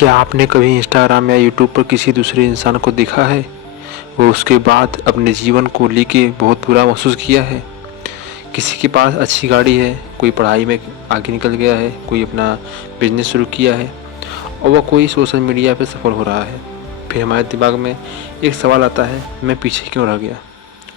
क्या आपने कभी इंस्टाग्राम या यूट्यूब पर किसी दूसरे इंसान को देखा है, वो उसके बाद अपने जीवन को लेके बहुत बुरा महसूस किया है? किसी के पास अच्छी गाड़ी है, कोई पढ़ाई में आगे निकल गया है, कोई अपना बिजनेस शुरू किया है और वह कोई सोशल मीडिया पर सफल हो रहा है। फिर हमारे दिमाग में एक सवाल आता है, मैं पीछे क्यों रह गया?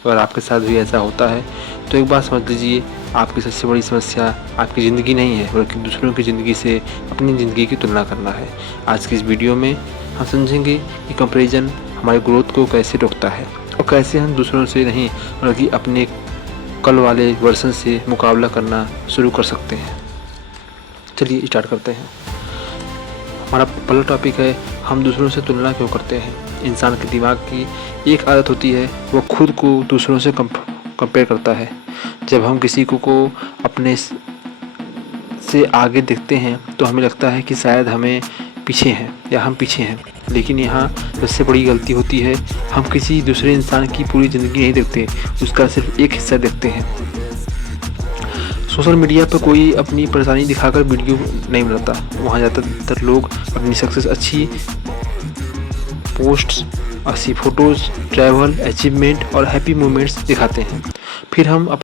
अगर आपके साथ भी ऐसा होता है तो एक बात समझ लीजिए, आपकी सबसे बड़ी समस्या आपकी ज़िंदगी नहीं है, बल्कि दूसरों की ज़िंदगी से अपनी ज़िंदगी की तुलना करना है। आज की इस वीडियो में हम समझेंगे कि कंपैरिजन हमारी ग्रोथ को कैसे रोकता है और कैसे हम दूसरों से नहीं बल्कि अपने कल वाले वर्जन से मुकाबला करना शुरू कर सकते हैं। चलिए स्टार्ट करते हैं। हमारा पहला टॉपिक है, हम दूसरों से तुलना क्यों करते हैं। इंसान के दिमाग की एक आदत होती है, वो खुद को दूसरों से कंपेयर करता है। जब हम किसी को अपने से आगे देखते हैं तो हमें लगता है कि शायद हमें पीछे हैं या हम पीछे हैं, लेकिन यहाँ सबसे बड़ी गलती होती है, हम किसी दूसरे इंसान की पूरी ज़िंदगी नहीं देखते, उसका सिर्फ एक हिस्सा देखते हैं। सोशल मीडिया पर कोई अपनी परेशानी दिखाकर वीडियो नहीं बनाता, वहाँ ज़्यादातर लोग अपनी सक्सेस, अच्छी पोस्ट्स, अच्छी फ़ोटोज़, ट्रैवल, अचीवमेंट और हैप्पी मोमेंट्स दिखाते हैं। फिर हम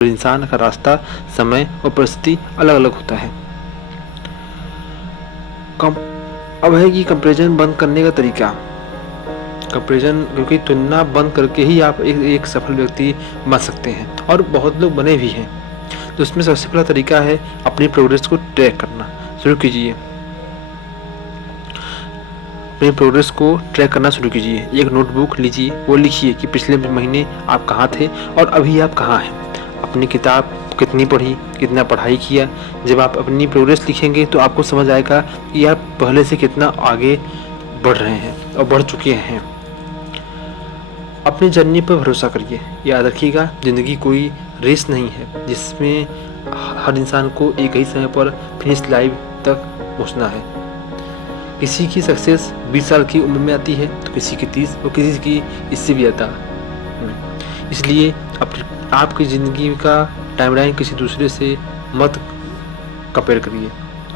इंसान का रास्ता, समय और परिस्थिति अलग अलग होता है। अब है कि कंपैरिजन बंद करने का तरीका। कंपैरिजन, क्योंकि तुलना बंद करके ही आप एक सफल व्यक्ति बन सकते हैं और बहुत लोग बने भी हैं। तो इसमें सबसे पहला तरीका है अपनी प्रोग्रेस को ट्रैक करना शुरू कीजिए। अपनी प्रोग्रेस को ट्रैक करना शुरू कीजिए। एक नोटबुक लीजिए, वो लिखिए कि पिछले महीने आप कहाँ थे और अभी आप कहाँ हैं। अपनी किताब कितनी पढ़ी, कितना पढ़ाई किया। जब आप अपनी प्रोग्रेस लिखेंगे तो आपको समझ आएगा कि आप पहले से कितना आगे बढ़ रहे हैं और बढ़ चुके हैं। अपनी जर्नी पर भरोसा करिए। याद रखिएगा, ज़िंदगी कोई रेस नहीं है जिसमें हर इंसान को एक ही समय पर फिनिश लाइन तक पहुंचना है। किसी की सक्सेस 20 साल की उम्र में आती है तो किसी की 30 और किसी की इससे भी ज़्यादा। इसलिए आपकी ज़िंदगी का टाइमलाइन किसी दूसरे से मत कंपेयर करिए।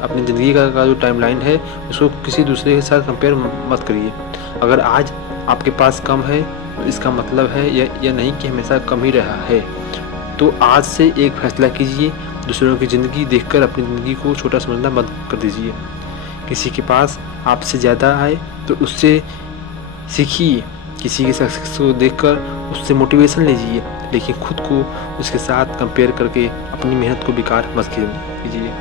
अपनी ज़िंदगी का जो टाइमलाइन है उसको किसी दूसरे के साथ कंपेयर मत करिए। अगर आज आपके पास कम है तो इसका मतलब है या नहीं कि हमेशा कम ही रहा है। तो आज से एक फैसला कीजिए, दूसरों की ज़िंदगी देखकर अपनी ज़िंदगी को छोटा समझना बंद कर दीजिए। किसी के पास आपसे ज़्यादा है तो उससे सीखिए, किसी के सक्सेस को देखकर उससे मोटिवेशन लीजिए, लेकिन खुद को उसके साथ कंपेयर करके अपनी मेहनत को बेकार मत कीजिए।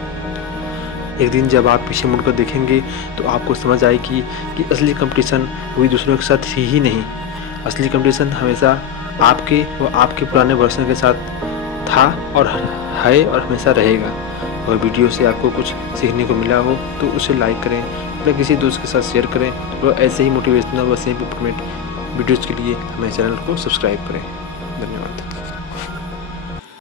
एक दिन जब आप पीछे मुड़कर देखेंगे तो आपको समझ आएगी कि असली कंपटीशन कोई दूसरों के साथ ही नहीं, असली कंपटीशन हमेशा आपके व आपके पुराने वर्जन के साथ था और है और हमेशा रहेगा। और वीडियो से आपको कुछ सीखने को मिला हो तो उसे लाइक करें, अपने किसी दोस्त के साथ शेयर करें और ऐसे ही मोटिवेशनल व सेल्फ इम्प्रूवमेंट वीडियोज़ के लिए हमारे चैनल को सब्सक्राइब करें।